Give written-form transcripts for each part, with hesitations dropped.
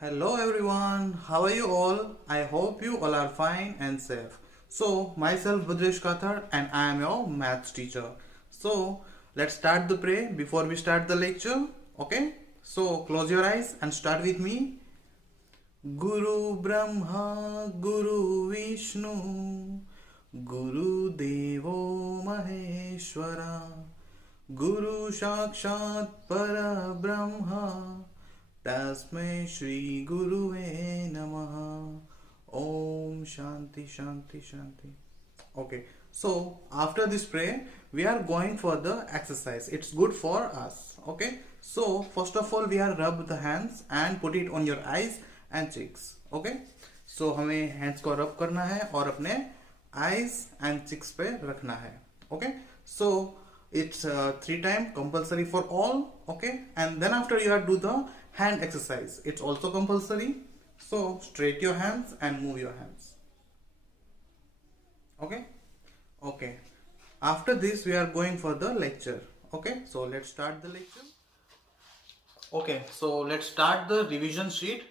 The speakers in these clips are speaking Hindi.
Hello everyone, how are you all? I hope you all are fine and safe. So, myself Budresh Kathar and I am your maths teacher. So, let's start the pray before we start the lecture. Okay? So, close your eyes and start with me. Guru Brahma Guru Vishnu Guru Devo Maheshwara Guru Sakshat Para Brahma Tasmai Shri Guruve Namaha. Om Shanti Shanti Shanti. Okay, so after this prayer, we are going for the exercise. It's good for us. Okay, so first of all, we are rub the hands and put it on your eyes and cheeks. Okay, so हमें hands को rub करना है और अपने eyes and cheeks पे रखना है. Okay, so it's 3 times compulsory for all. Okay, and then after you have to do the hand exercise. It's also compulsory. So straight your hands and move your hands. Okay, after this we are going for the lecture. Okay, so let's start the lecture. Okay, so let's start the revision sheet.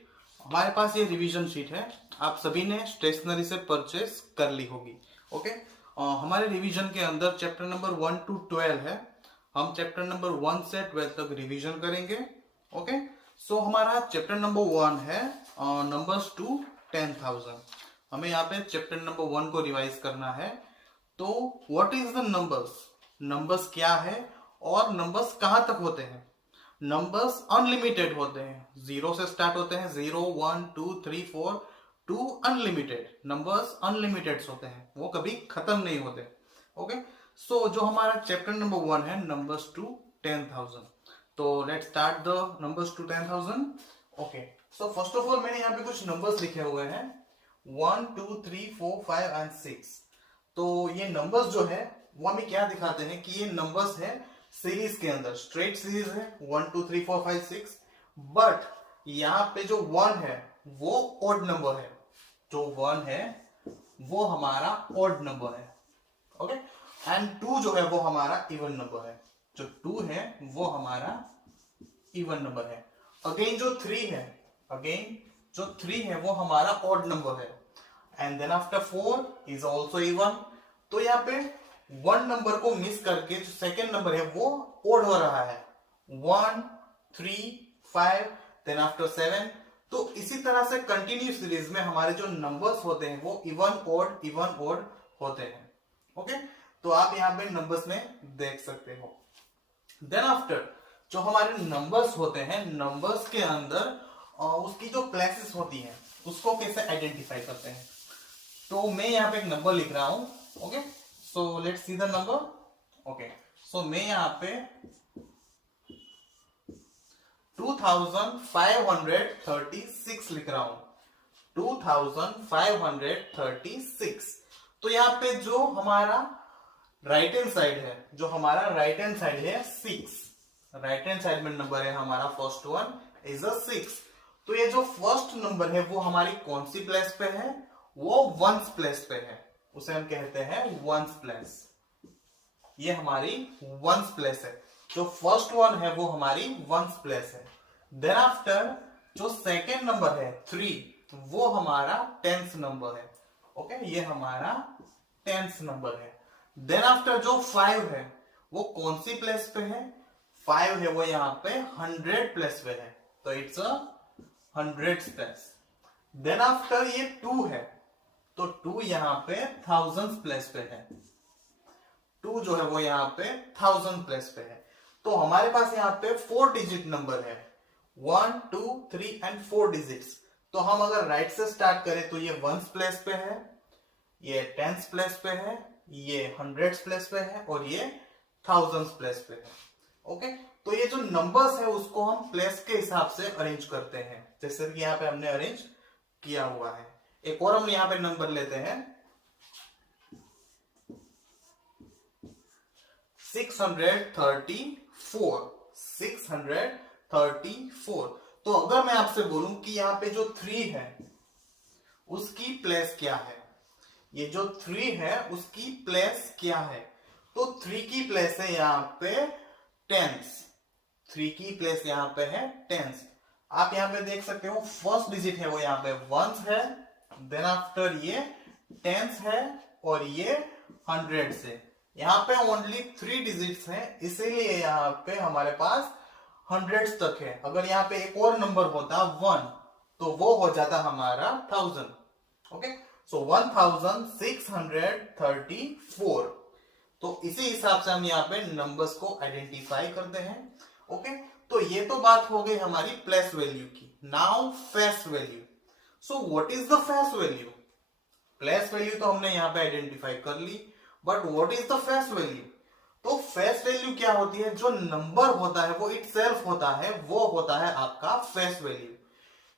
हमारे पास ये रिवीजन शीट है, आप सभी ने स्टेशनरी से परचेस कर ली होगी. ओके, हमारे रिवीजन के अंदर चैप्टर नंबर 1 to 12 है. हम चैप्टर नंबर 1 से 12 तक रिवीजन करेंगे. ओके, सो हमारा चैप्टर नंबर 1 है नंबर्स टू 10,000. हमें यहाँ पे चैप्टर नंबर 1 को रिवाइज करना है. तो what is the numbers, numbers क्या है और नंबर्स कहां तक होते हैं. नंबर्स अनलिमिटेड होते हैं, 0 से स्टार्ट होते हैं, 0 1 2 3 4 टू अनलिमिटेड. नंबर्स अनलिमिटेड होते हैं, वो कभी खत्म नहीं होते. ओके, सो जो हमारा चैप्टर नंबर 1 है नंबर्स टू 10,000. तो let's start the numbers to 10,000. Okay, so first of all मैंने यहाँ पे कुछ नंबर्स लिखे हुए हैं 1 2 3 4 5 एंड 6. तो ये नंबर्स जो है वो हमें क्या दिखाते हैं कि ये नंबर्स है सीरीज के अंदर, स्ट्रेट सीरीज है 1 2 3 4 5 6. बट यहाँ पे जो 1 है वो ऑड नंबर है, जो 1 है वो हमारा ऑड नंबर है. ओके, एंड 2 जो है वो हमारा इवन नंबर है, जो 2 है वो हमारा इवन नंबर है. अगेन जो 3 है वो हमारा ऑड नंबर है. And then after 4 is also even. तो यहाँ पे 1 नंबर को मिस करके जो सेकेंड नंबर है वो ऑड हो रहा है, 1 3 5 देन आफ्टर 7. तो इसी तरह से कंटिन्यू सीरीज में हमारे जो नंबर्स होते हैं वो इवन ऑड होते हैं. ओके, तो आप यहाँ पे नंबर्स में देख सकते हो. देन आफ्टर जो हमारे नंबर्स होते हैं, नंबर्स के अंदर उसकी जो प्लेसेस होती हैं उसको कैसे आइडेंटिफाई करते हैं. तो मैं यहाँ पे एक नंबर लिख रहा हूं. Okay, so let's see the number. Okay, so मैं यहाँ पे 2536 लिख रहा हूं, 2536. तो यहाँ पे जो हमारा राइट हैंड साइड है 6. राइट हैंड साइड में नंबर है हमारा फर्स्ट वन इज अ 6. तो ये जो फर्स्ट नंबर है वो हमारी कौन सी प्लेस पे है, वो वंस प्लेस पे है, उसे हम कहते हैं वंस प्लेस. ये हमारी वंस प्लेस है, जो फर्स्ट वन है वो हमारी वंस प्लेस है. देन आफ्टर जो सेकेंड नंबर है 3 वो हमारा टेंस नंबर है. ओके, ये हमारा टेंस नंबर है. देन आफ्टर जो 5 है वो कौन सी प्लेस पे है, 5 है वो यहाँ पे 100 प्लेस पे है, तो it's a 100 place. Then after ये 2 है, तो 2 यहाँ पे 1000 प्लेस पे है, 2 जो है वो यहाँ पे 1000 प्लेस पे है. तो हमारे पास यहाँ पे 4 डिजिट नंबर है, 1 2 3 एंड 4 डिजिट्स. तो हम अगर राइट से स्टार्ट करें तो ये वंस प्लेस पे है, ये टेंस प्लेस पे है, ये 100 प्लेस पे है और ये 1000 प्लेस पे है. ओके, तो ये जो नंबर्स है उसको हम प्लेस के हिसाब से अरेंज करते हैं, जैसे कि यहाँ पे हमने अरेंज किया हुआ है. एक और हम यहाँ पे नंबर लेते हैं 634. तो अगर मैं आपसे बोलूं कि यहाँ पे जो 3 है उसकी प्लेस क्या है, ये जो 3 है उसकी प्लेस क्या है, तो 3 की प्लेस है यहाँ पे टेंस. 3 की प्लेस यहाँ पे है टेंस. आप यहाँ पे देख सकते हो फर्स्ट डिजिट है वो यहाँ पे वंस है, देन आफ्टर ये टेंस है और ये हंड्रेड्स है। यहाँ पे ओनली 3 डिजिट्स हैं, इसीलिए यहाँ पे हमारे पास हंड्रेड्स तक है। अगर यहाँ पे एक और नंबर होता 1 तो वो हो जाता हमारा 1000। ओके, सो 1634। तो इसी हिसाब से हम यहाँ पे नंबर्स को आइडेंटिफाई करते हैं। ओके, तो ये तो बात हो गई हमारी प्लेस वैल्यू की। Now face value. So what is the face value? Place value तो हमने यहाँ पे आइडेंटिफाई कर ली, but what is the face value? तो फेस वैल्यू क्या होती है? जो नंबर होता है वो इटसेल्फ होता है, वो होता है आपका फेस वैल्यू।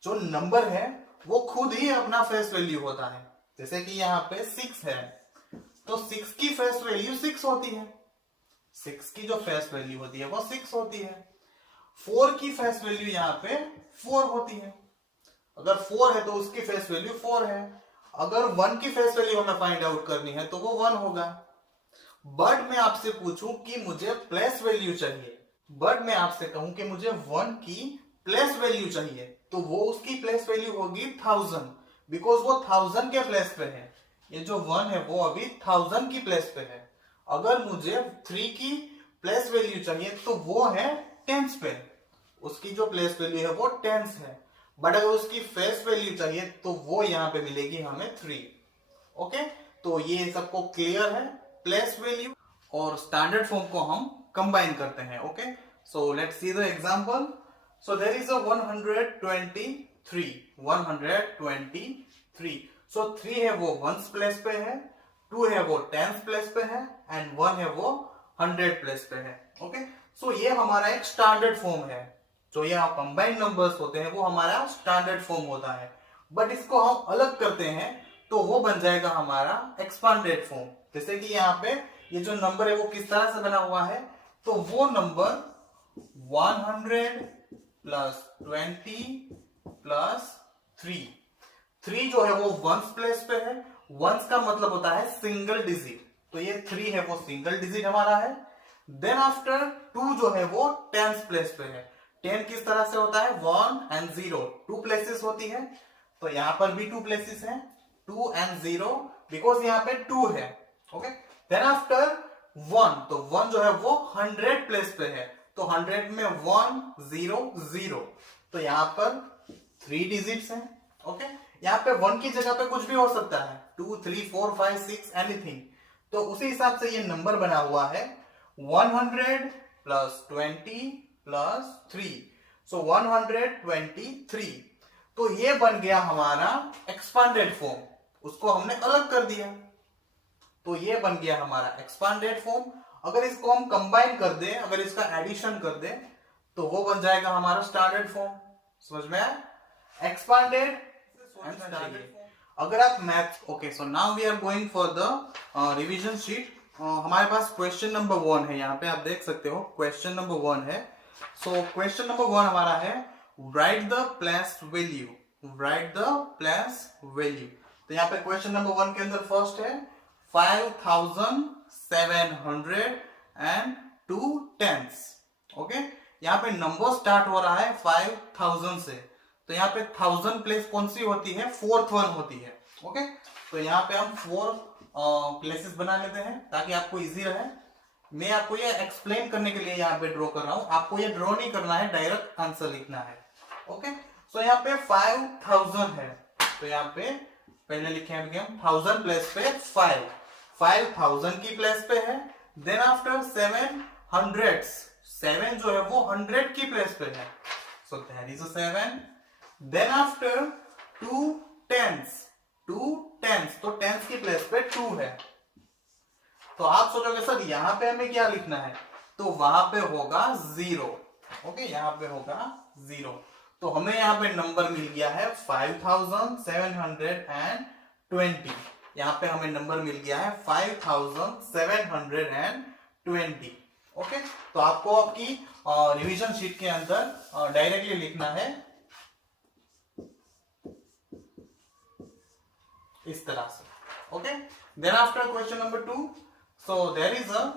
जो नंबर है वो खुद ही अपना फेस वैल्यू होता है। जैसे कि यहाँ पे 6 है, तो 6 की फेस वैल्यू 6 होती है। 6 की जो फेस वैल्यू होती है वो 6 होती है। 4 की फेस वैल्यू यहाँ पे 4 होती है। अगर 4 है तो उसकी फेस वैल्यू 4 है। अगर 1 की फेस वैल्यू हमें फाइंड आउट करनी है तो वो 1 होगा। बट मैं आपसे पूछूं कि मुझे प्लेस वैल्यू चाहिए, बट मैं आपसे कहूं कि मुझे 1 की प्लेस वैल्यू चाहिए, तो वो उसकी प्लेस वैल्यू होगी 1000, बिकॉज वो 1000 के प्लेस पे है। ये जो 1 है वो अभी 1000 की प्लेस पे है। अगर मुझे 3 की प्लेस वैल्यू चाहिए तो वो है टेंस पे, उसकी जो प्लेस वैल्यू है वो टेंस है। बट अगर उसकी फेस वैल्यू चाहिए तो वो यहाँ पे मिलेगी हमें 3। ओके, तो ये सबको क्लियर है? प्लेस वैल्यू और स्टैंडर्ड फॉर्म को हम कंबाइन करते हैं। Okay, so let's see the example. So there is a 123। सो 3 है वो वंस प्लेस पे है, 2 है वो टेंस प्लेस पे है एंड 1 है वो 100 प्लेस पे है। ओके, सो ये हमारा एक स्टैंडर्ड फॉर्म है। जो ये कंबाइंड नंबर्स होते हैं वो हमारा स्टैंडर्ड फॉर्म होता है। बट इसको हम अलग करते हैं तो वो बन जाएगा हमारा एक्सपांडेड फॉर्म। जैसे कि यहाँ पे ये जो नंबर है वो किस तरह से बना हुआ है, तो वो नंबर 100 प्लस 20 प्लस 3 जो है वो वंस प्लेस पे है। वंस का मतलब होता है सिंगल डिजिट, तो ये 3 है वो सिंगल डिजिट हमारा है। देन आफ्टर 2 जो है वो टेंस प्लेस पे है। 10 किस तरह से होता है? 1 एंड 0, 2 प्लेसेस होती है, तो यहां पर भी 2 प्लेसेस हैं, 2 एंड 0, बिकॉज यहाँ पे 2 है। ओके, देन आफ्टर 1, तो 1 जो है वो 100 प्लेस पे है, तो 100 में 1 0 0, तो यहाँ पर 3 डिजिट्स हैं। ओके, यहाँ पे 1 की जगह पे कुछ भी हो सकता है, 2 3 4 5 6 एनीथिंग। तो उसी हिसाब से ये नंबर बना हुआ है 100 प्लस 20 प्लस 3, सो 123। तो ये बन गया हमारा एक्सपांडेड फॉर्म, उसको हमने अलग कर दिया, तो ये बन गया हमारा एक्सपांडेड फॉर्म। अगर इसको हम कंबाइन कर दें, अगर इसका एडिशन कर दें, तो वो बन जाएगा हमारा स्टैंडर्ड फॉर्म। समझ में आया? Expanded and standard. अगर आप math, okay, so now we are going for the revision sheet. हमारे पास क्वेश्चन नंबर 1 है, यहाँ पे आप देख सकते हो क्वेश्चन नंबर 1 है। सो क्वेश्चन नंबर 1 हमारा है right the place value, right the place value. तो यहाँ पे क्वेश्चन नंबर 1 के अंदर फर्स्ट है 5702 टेंस। ओके, यहाँ पे नंबर स्टार्ट हो रहा है 5000 से, तो यहाँ पे 1000 प्लेस कौन सी होती है? 4th वन होती है। ओके, तो यहाँ पे हम 4 प्लेसेस बना लेते हैं ताकि आपको इजी रहे। मैं आपको ये एक्सप्लेन करने के लिए यहाँ पे ड्रॉ कर रहा हूं, आपको ये ड्रॉ नहीं करना है, डायरेक्ट आंसर लिखना है। ओके, सो यहाँ पे 5000 है, तो यहाँ पे पहले लिखे हैं हम 1000 प्लेस पे 5000 की प्लेस पे है। देन आफ्टर 700, 7 जो है वो 100 की प्लेस पे है, so that is 7। Then after 2 tens, तो टेंस की प्लेस पे 2 है। तो आप सोचोगे सर यहां पे हमें क्या लिखना है, तो वहां पे होगा 0। ओके, यहां पे होगा 0, तो हमें यहां पे नंबर मिल गया है 5720। यहां पे हमें नंबर मिल गया है 5720। ओके, तो आपको आपकी रिवीजन शीट के अंदर डायरेक्टली लिखना है इस तरह से। Okay, then after question number 2, so there is a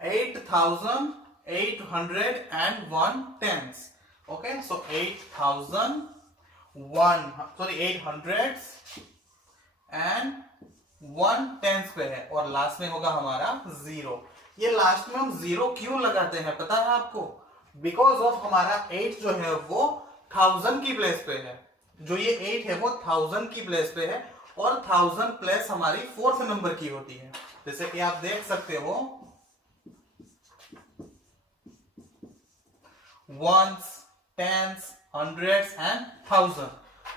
8801 tens. Okay so 800 and 1 tens पे है और लास्ट में होगा हमारा 0। ये लास्ट में हम 0 क्यों लगाते हैं पता है आपको? बिकॉज ऑफ हमारा 8 जो है वो 1000 की प्लेस पे है। जो ये 8 है वो 1000 की प्लेस पे है और 1000 प्लेस हमारी 4th नंबर की होती है। जैसे कि आप देख सकते हो वंस, टेंस, हंड्रेड्स एंड 1000।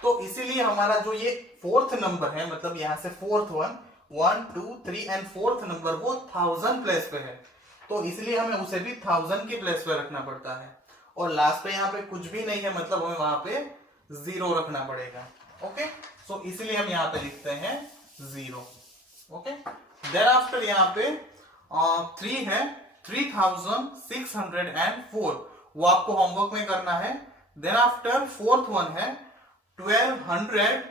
तो इसीलिए हमारा जो ये 4th नंबर है, मतलब यहां से 4th 1 2 3 एंड 4th नंबर वो 1000 प्लेस पे है, तो इसलिए हमें उसे भी 1000 की प्लेस पे रखना पड़ता है। और लास्ट पे यहाँ पे कुछ भी नहीं है, मतलब हमें वहां पे 0 रखना पड़ेगा। ओके सो इसलिए हम यहाँ पे लिखते हैं 0। ओके देन आफ्टर यहाँ पे 3 है 3604, वो आपको होमवर्क में करना है। देन आफ्टर 4th वन है 1200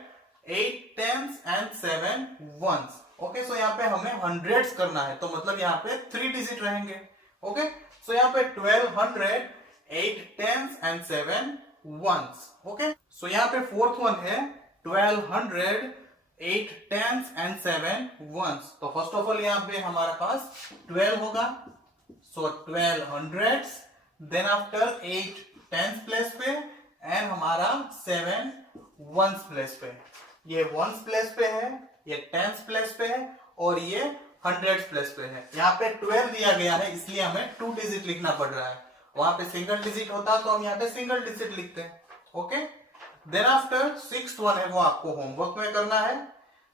8 tens and 7 ones. Okay so यहाँ पे हमें हंड्रेड्स करना है, तो मतलब यहाँ पे 3 डिजिट रहेंगे। ओके सो यहाँ पे 1200 8 tens and 7 ones. Okay so यहाँ पे 4th वन है 1200 8 टेंस एंड 7 वंस। तो फर्स्ट ऑफ ऑल यहाँ पे हमारे पास 12 होगा, so 12 hundreds, then after 8 tens place पे एंड हमारा 7 वंस प्लेस पे। ये वंस प्लेस पे है, ये टेंस प्लेस पे है और ये हंड्रेड्स प्लेस पे है। यहाँ पे 12 दिया गया है इसलिए हमें 2 डिजिट लिखना पड़ रहा है। वहां पे सिंगल डिजिट होता तो हम यहाँ पे सिंगल डिजिट लिखते हैं। Okay then after 6th one है वो आपको होमवर्क में करना है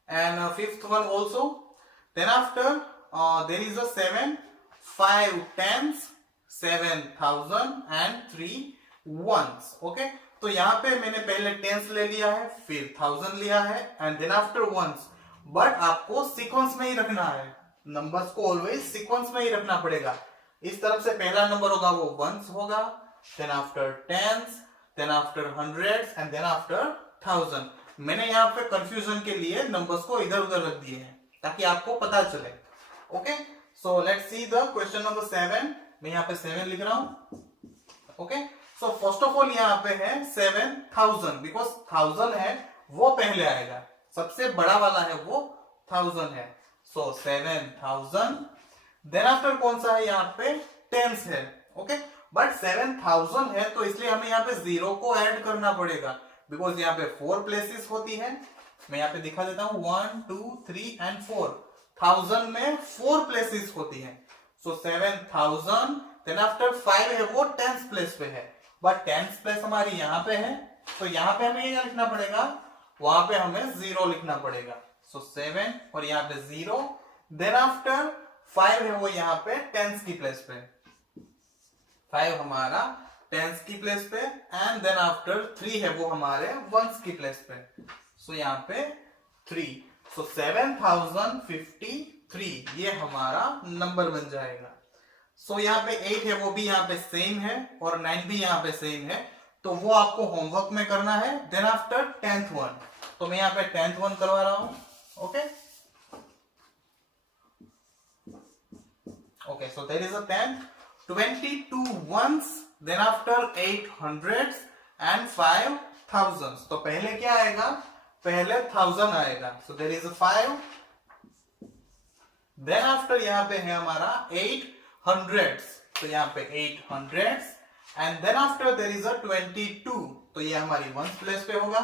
and 5th one also. Then after there is a 7 5 tens 7000 and 3 ones. Okay तो यहाँ पे मैंने पहले टेंस ले लिया है, फिर 1000 लिया है and then after ones. But आपको सीक्वेंस में ही रखना है, नंबर्स को ऑलवेज सीक्वेंस में ही रखना पड़ेगा। इस तरफ से पहला नंबर होगा वो वंस होगा, then after tens, then after hundreds and then after 1000। मैंने यहाँ पे कंफ्यूजन के लिए नंबर्स को इधर उधर रख दिए हैं ताकि आपको पता चले। Okay so let's see the question number 7। मैं यहाँ पे 7 लिख रहा हूं। Okay so first of all यहाँ पे है 7000, बिकॉज 1000 है वो पहले आएगा, सबसे बड़ा वाला है वो 1000 है। सो 7000, देन आफ्टर कौन सा है यहाँ पे टेंस है। ओके बट 7000 है तो इसलिए हमें यहाँ पे 0 को ऐड करना पड़ेगा, बिकॉज यहाँ पे 4 प्लेसेस होती है। मैं यहाँ पे दिखा देता हूं 1 2 3 एंड 4। 1000 में 4 प्लेसेस होती है। सो 7000, देन आफ्टर 5 है वो टेंस प्लेस पे है, बट टेंस प्लेस हमारी यहाँ पे है, तो यहाँ पे हमें ये लिखना पड़ेगा, वहां पे हमें 0 लिखना पड़ेगा। सो 7 और यहाँ पे 0, देन आफ्टर 5 है वो यहाँ पे टेंस की प्लेस पे, 5 हमारा टेंस की प्लेस पे एंड देन आफ्टर 3 है वो हमारे वंस की प्लेस पे। सो यहाँ पे 3, सो 7053 ये हमारा नंबर बन जाएगा। सो यहाँ पे 8 है वो भी यहाँ पे सेम है और 9 भी यहाँ पे सेम है, तो वो आपको होमवर्क में करना है। देन आफ्टर 10th वन, तो मैं यहाँ पे 10th वन करवा रहा हूं। Okay okay so there is a 10 22 ones, then after 8 hundreds and 5 thousands। तो पहले क्या आएगा, पहले 1000 आएगा, so there is a 5। Then after यहाँ पे है हमारा 8 हंड्रेड्स, तो यहाँ पे 8 hundreds and then after there is a 22, तो ये हमारी वंस प्लेस पे होगा।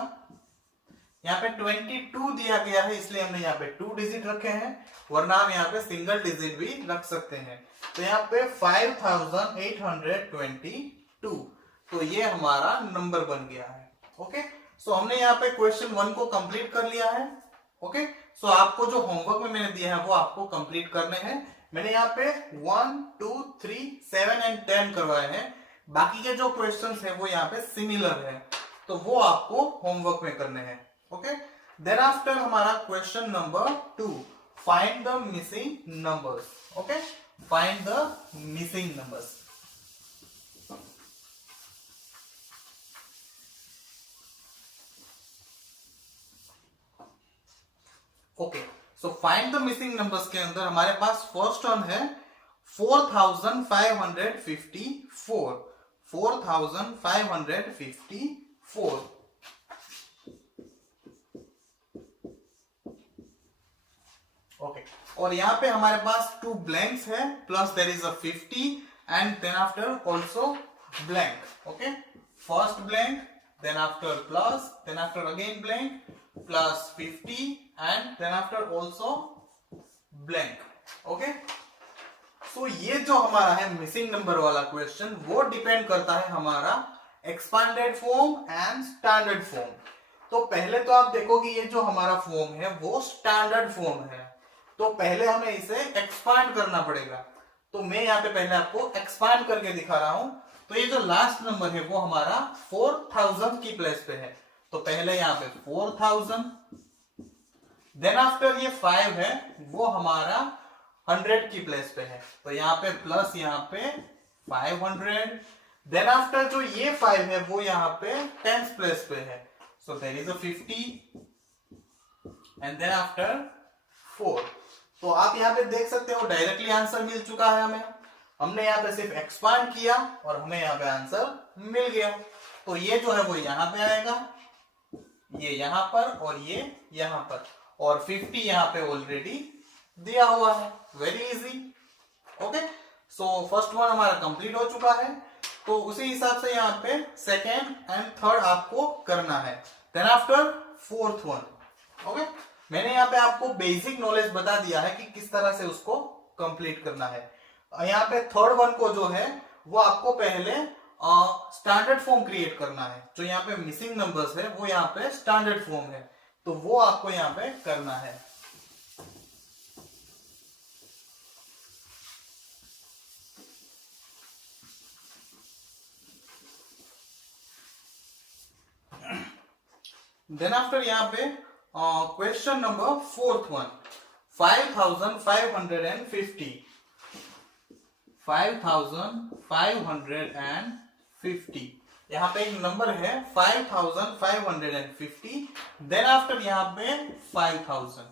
यहाँ पे 22 दिया गया है इसलिए हमने यहाँ पे 2 डिजिट रखे हैं, वरना हम यहाँ पे सिंगल डिजिट भी रख सकते हैं। तो यहाँ पे 5822, तो ये हमारा नंबर बन गया है। ओके सो हमने यहाँ पे क्वेश्चन 1 को कंप्लीट कर लिया है। ओके सो आपको जो होमवर्क में मैंने दिया है वो आपको कंप्लीट करने हैं। मैंने यहाँ पे 1 2 3 7 एंड 10 करवाए हैं, बाकी के जो क्वेश्चंस है वो यहाँ पे सिमिलर है, तो वो आपको होमवर्क में करने हैं। ओके देन आफ्टर हमारा question number 2, find the missing numbers. Okay find the missing numbers. Okay so find the missing numbers के अंदर हमारे पास फर्स्ट वन है 4554। 4554। ओके, और यहाँ पे हमारे पास 2 ब्लैंक्स है, plus there is a 50 and then after also blank. Okay, first blank, then after plus, then after again blank, plus 50 and then after also blank. Okay, so ये जो हमारा है मिसिंग नंबर वाला क्वेश्चन, वो डिपेंड करता है हमारा expanded form and standard form. तो पहले तो आप देखोगे ये जो हमारा फॉर्म है वो स्टैंडर्ड फॉर्म है, तो पहले हमें इसे एक्सपांड करना पड़ेगा. तो मैं यहाँ पे पहले आपको एक्सपांड करके दिखा रहा हूं. तो ये जो लास्ट नंबर है वो हमारा 4000 की प्लेस पे है, तो पहले यहाँ पे 4000, देन आफ्टर ये 5 है वो हमारा 100 की प्लेस पे है, तो यहाँ पे प्लस यहाँ पे 500, देन आफ्टर जो ये 5 है वो यहाँ पे 10th प्लेस पे है, so there is a 50 and then after 4. तो आप यहाँ पे देख सकते हो डायरेक्टली आंसर मिल चुका है हमें. हमने यहाँ पे सिर्फ एक्सपांड किया और हमें यहाँ पे आंसर मिल गया. तो ये जो है वो यहाँ पे आएगा, ये यहाँ पर और ये यहाँ पर, और 50 यहाँ पे ऑलरेडी दिया हुआ है. Very easy. Okay, so first one हमारा कंप्लीट हो चुका है. तो उसी हिसाब से यहाँ पे सेकेंड एंड थर्ड आपको करना है. Then after fourth one. Okay, मैंने यहाँ पे आपको बेसिक नॉलेज बता दिया है कि किस तरह से उसको कंप्लीट करना है. यहाँ पे थर्ड वन को जो है वो आपको पहले स्टैंडर्ड फॉर्म क्रिएट करना है. जो यहाँ पे मिसिंग नंबर्स है वो यहाँ पे स्टैंडर्ड फॉर्म है, तो वो आपको यहाँ पे करना है. देन आफ्टर यहाँ पे क्वेश्चन नंबर फोर्थ वन, 5550. 5550, यहाँ पे एक नंबर है 5550, देन आफ्टर यहाँ पे 5000,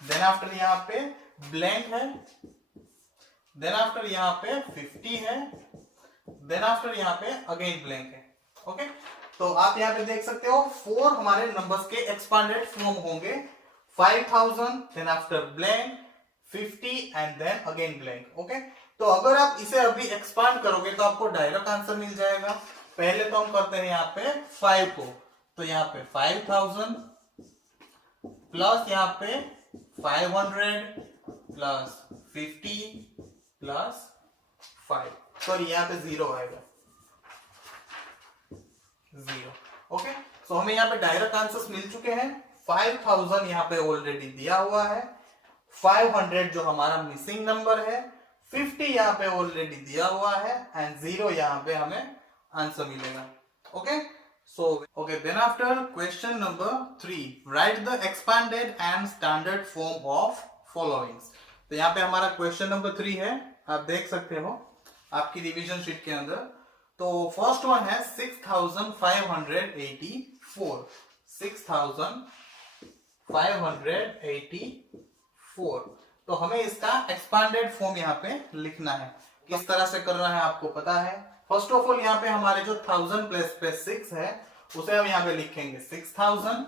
देन आफ्टर यहाँ पे ब्लैंक है, देन आफ्टर यहाँ पे 50 है, देन आफ्टर यहाँ पे अगेन ब्लैंक है. ओके, तो आप यहाँ पे देख सकते हो 4 हमारे नंबर्स के एक्सपांडेड फॉर्म होंगे. 5000, then after blank, 50 and then again blank. Okay, तो अगर आप इसे अभी एक्सपांड करोगे तो आपको डायरेक्ट आंसर मिल जाएगा. पहले तो हम करते हैं यहाँ पे 5 को, तो यहाँ पे 5000 प्लस यहाँ पे 500 प्लस 50 प्लस 5, सॉरी यहाँ पे 0 आएगा, 0. ओके, सो हमें यहाँ पे डायरेक्ट आंसर्स मिल चुके हैं. 5000 यहाँ पे ऑलरेडी दिया हुआ है, 500 जो हमारा मिसिंग नंबर है, 50 यहाँ पे ऑलरेडी दिया हुआ है एंड 0 यहाँ पे हमें आंसर मिलेगा. Okay, so okay, then after question number 3, write the expanded and standard form of followings. तो यहाँ पे हमारा क्वेश्चन नंबर 3 है, आप देख सकते हो आपकी रिवीजन शीट के अंदर. तो फर्स्ट वन है 6584. 6584, तो हमें इसका एक्सपांडेड फॉर्म यहाँ पे लिखना है. किस तरह से करना है आपको पता है. फर्स्ट ऑफ ऑल यहाँ पे हमारे जो 1000 प्लेस पे 6 है उसे हम यहाँ पे लिखेंगे 6000.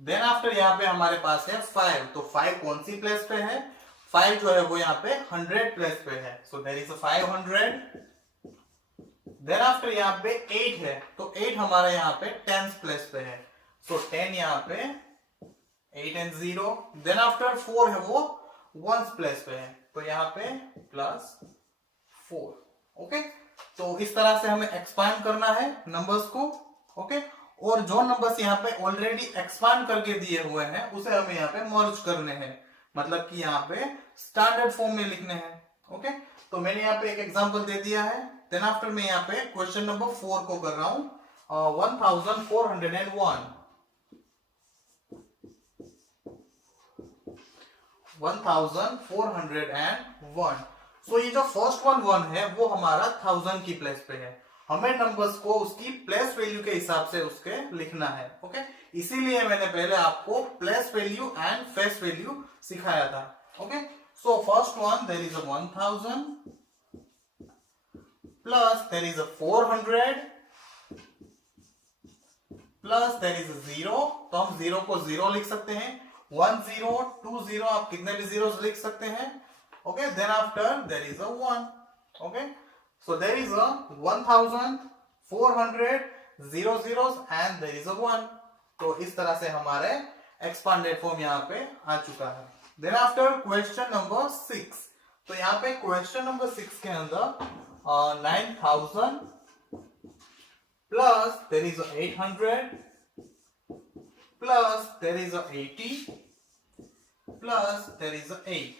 देन आफ्टर यहाँ पे हमारे पास है 5, तो 5 कौन सी प्लेस पे है, 5 जो है वो यहाँ पे 100 प्लेस पे है, so there is 500. Then after यहाँ पे 8 है, तो 8 हमारा यहाँ पे 10th प्लेस पे है, सो 10 यहाँ पे 8 एंड 0. देन आफ्टर 4 है वो 1st प्लेस पे है, तो यहाँ पे प्लस 4. ओके, तो इस तरह से हमें एक्सपांड करना है नंबर्स को. ओके, और जो नंबर्स यहाँ पे ऑलरेडी एक्सपांड करके दिए हुए हैं उसे हमें यहाँ पे मर्ज करने हैं, मतलब कि यहाँ पे स्टैंडर्ड फॉर्म में लिखने हैं. ओके, तो मैंने यहाँ पे एक एग्जांपल दे दिया है. देन आफ्टर मैं यहाँ पे क्वेश्चन नंबर 4 को कर रहा हूं. 1401. 1401. सो ये जो फर्स्ट वन है वो हमारा 1000 की प्लेस पे है. हमें नंबर्स को उसकी प्लेस वैल्यू के हिसाब से उसके लिखना है. ओके, इसीलिए मैंने पहले आपको place value and face value सिखाया था. Okay, so first one there is 1000, plus there is a 400 plus there is a 0, तो हम 0 को 0 लिख सकते हैं, 1 0 2 0, आप कितने भी zeros लिख सकते हैं. Okay, then after there is a 1. Okay, so there is a 1400 0 zeros and there is a 1. तो इस तरह से हमारे expanded form यहाँ पे आ चुका है. Then after question number 6, तो यहाँ पे question number 6 के अंदर 9000 plus there is a 800 plus there is a 80 plus there is a 8.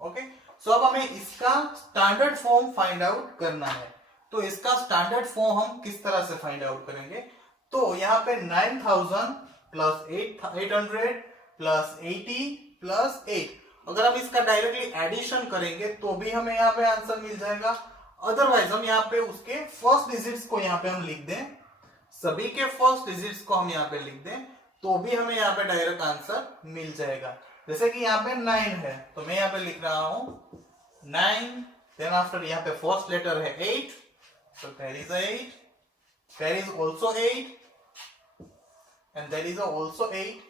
Okay, सो अब हमें इसका स्टैंडर्ड फॉर्म फाइंड आउट करना है. तो इसका स्टैंडर्ड फॉर्म हम किस तरह से फाइंड आउट करेंगे? तो यहाँ पे 9000 प्लस 800 प्लस 80 प्लस 8, अगर हम इसका डायरेक्टली एडिशन करेंगे तो भी हमें यहाँ पे आंसर मिल जाएगा. अदरवाइज हम यहाँ पे उसके फर्स्ट डिजिट्स को यहाँ पे हम लिख दें, सभी के फर्स्ट डिजिट्स को हम यहाँ पे लिख दें, तो भी हमें यहाँ पे डायरेक्ट आंसर मिल जाएगा. जैसे कि यहाँ पे 9 है, तो मैं यहाँ पे लिख रहा हूं 9, देन आफ्टर यहाँ पे फर्स्ट लेटर है 8, so there is a 8, there is also 8 and there is also 8.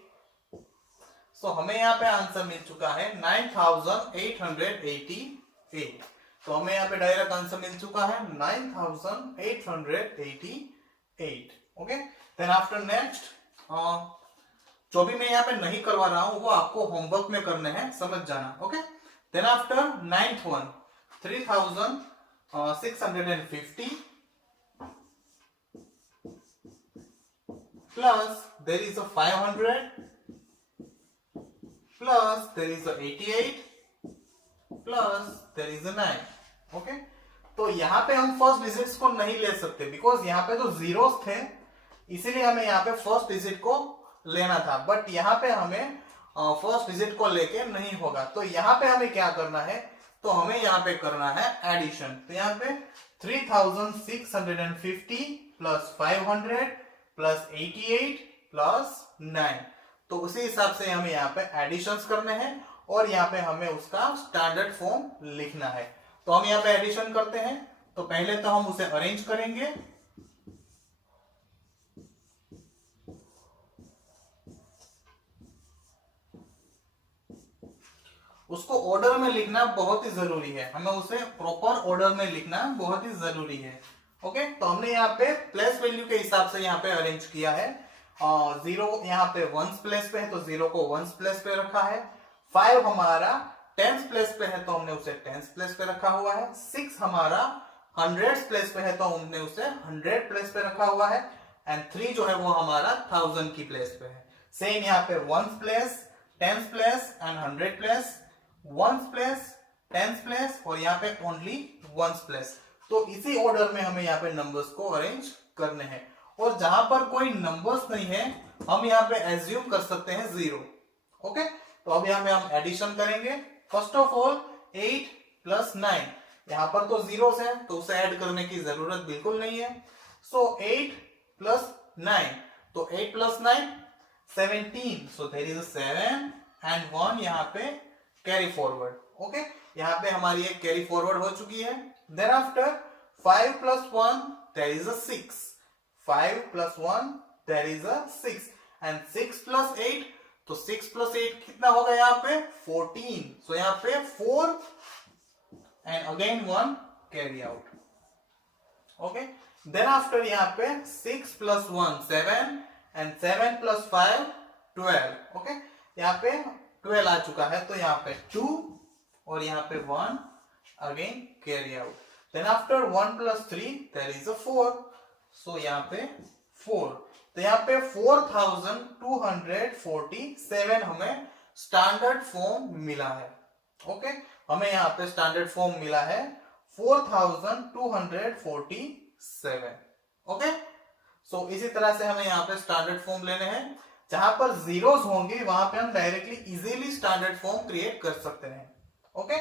so हमें यहाँ पे आंसर मिल चुका है 9888. तो हमें यहाँ पे डायरेक्ट आंसर मिल चुका है 9888. ओके, देन आफ्टर नेक्स्ट जो भी मैं यहाँ पे नहीं करवा रहा हूं वो आपको होमवर्क में करने हैं, समझ जाना. Okay, then after 9th one 3650 plus there is a 500 plus there is a 88 plus there is a 9. Okay, तो यहाँ पे हम फर्स्ट डिजिट्स को नहीं ले सकते बिकॉज यहाँ पे तो जीरोस थे, इसीलिए हमें यहाँ पे फर्स्ट डिजिट को लेना था. बट यहाँ पे हमें फर्स्ट डिजिट को लेके नहीं होगा. तो यहाँ पे हमें क्या करना है? तो हमें यहाँ पे करना है एडिशन. तो यहाँ पे 3650 प्लस 500 प्लस 88 प्लस 9, तो उसी हिसाब से हमें यहाँ पे एडिशंस करने हैं और यहाँ पे हमें उसका स्टैंडर्ड फॉर्म लिखना है. तो हम यहाँ पे एडिशन करते हैं. तो पहले तो हम उसे अरेंज करेंगे. उसको ऑर्डर में लिखना बहुत ही जरूरी है, हमें उसे प्रॉपर ऑर्डर में लिखना बहुत ही जरूरी है. ओके, तो हमने यहाँ पे प्लेस वैल्यू के हिसाब से यहाँ पे अरेंज किया है. 0 यहाँ पे 1s प्लेस पे है तो 0 को 1s प्लेस पे रखा है. 5 हमारा 10s प्लेस पे है तो हमने उसे 10s प्लेस पे रखा हुआ है. 6 हमारा 100s प्लेस पे है तो हमने उसे 100 प्लेस पे रखा हुआ है. एंड 3 जो है वो हमारा 1000 की प्लेस पे है. सेम यहाँ पे 1s place, 10s place and 100 place, 1s place, 10s place और यहाँ पे ओनली 1s प्लेस. तो इसी ऑर्डर में हमें यहाँ पे नंबर्स को अरेंज करने हैं. और जहां पर कोई नंबर्स नहीं है हम यहाँ पे एज्यूम कर सकते हैं 0. ओके, तो अब यहाँ पे हम एडिशन करेंगे. फर्स्ट ऑफ ऑल 8 प्लस 9, यहाँ पर तो जीरोस है तो उसे ऐड करने की जरूरत बिल्कुल नहीं है. सो 8 प्लस 9, तो 8 plus 9 17, so there is 7 and 1 यहाँ पे कैरी फॉरवर्ड. ओके, यहाँ पे हमारी एक कैरी फॉरवर्ड हो चुकी है. Then after 5 plus 1 there is 6, 5 plus 1 there is 6 and 6 plus 8, तो 6 प्लस 8 कितना होगा यहाँ पे 14. सो यहाँ पे 4 and again 1 carry out. Okay, then after यहाँ पे 6 प्लस 1 7 एंड 7 प्लस 5 12. ओके, यहाँ पे 12 आ चुका है तो यहाँ पे 2 और यहाँ पे 1 again carry out. Then after 1 plus 3 there is 4, so यहाँ पे 4. तो यहाँ पे 4247 हमें स्टैंडर्ड फॉर्म मिला है. ओके, हमें यहाँ पे स्टैंडर्ड फॉर्म मिला है 4247. ओके, सो इसी तरह से हमें यहाँ पे स्टैंडर्ड फॉर्म लेने हैं. जहां पर जीरोस होंगे वहां पे हम directly easily standard form create कर सकते हैं. Okay,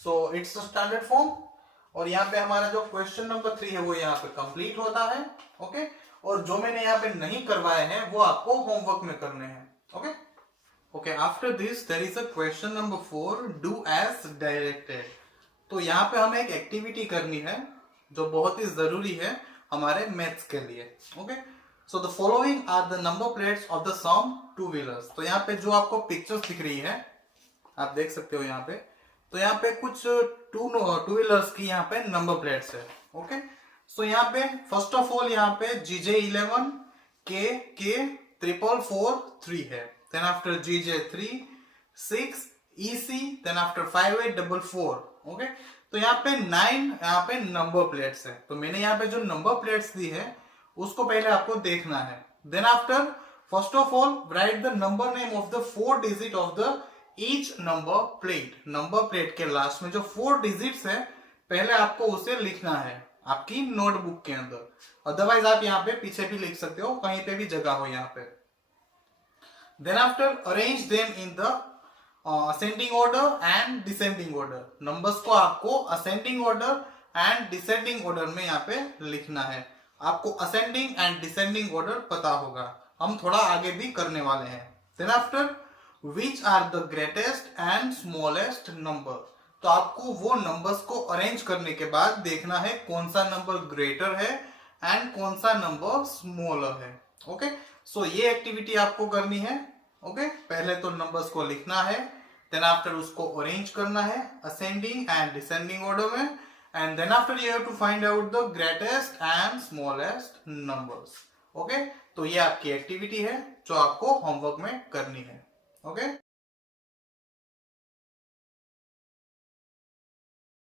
so it's a standard form. और यहाँ पे हमारा जो क्वेश्चन नंबर 3 है वो यहाँ पे कंप्लीट होता है. ओके, और जो मैंने यहाँ पे नहीं करवाए हैं वो आपको होमवर्क में करने हैं. Okay okay, after this there is a question number 4, do as directed. तो यहाँ पे हमें एक एक्टिविटी करनी है. जो बहुत ही जरूरी है हमारे मैथ्स के लिए। Okay, so the following are the number plates of the some two wheelers. तो यहाँ पे जो आपको पिक्चर्स दिख रही है, आप देख सकते हो यहाँ पे, तो यहाँ पे कुछ टू व्हीलर्स की यहाँ पे नंबर प्लेट्स है। ओके, सो यहाँ पे फर्स्ट ऑफ ऑल यहाँ पे GJ11 के 444 है, then after GJ3 6 EC, then after 5844। Okay, तो यहाँ पे 9 यहाँ पे नंबर प्लेट्स है। तो मैंने यहाँ पे जो नंबर प्लेट्स दी है उसको पहले आपको देखना है। Then after first of all write the number name of the 4 digit of the each number plate. Number plate के लास्ट में जो 4 डिजिट्स है पहले आपको उसे लिखना है आपकी नोटबुक के अंदर। अदरवाइज आप यहाँ पे पीछे भी लिख सकते हो, कहीं पे भी जगह हो यहाँ पे। Then after arrange them in the ascending order and descending order. Numbers को आपको ascending order and descending order में यहाँ पे लिखना है। आपको असेंडिंग एंड डिसेंडिंग ऑर्डर पता होगा, हम थोड़ा आगे भी करने वाले हैं। Then after which are the greatest and smallest number. तो आपको वो नंबर्स को अरेंज करने के बाद देखना है कौन सा नंबर ग्रेटर है एंड कौन सा नंबर स्मॉलर है। ओके, सो ये एक्टिविटी आपको करनी है। ओके, पहले तो नंबर्स को लिखना है, देन आफ्टर उसको अरेंज करना है असेंडिंग एंड डिसेंडिंग ऑर्डर में, and then after you have to find out the greatest and smallest numbers. Okay, तो ये आपकी एक्टिविटी है जो आपको होमवर्क में करनी है। ओके।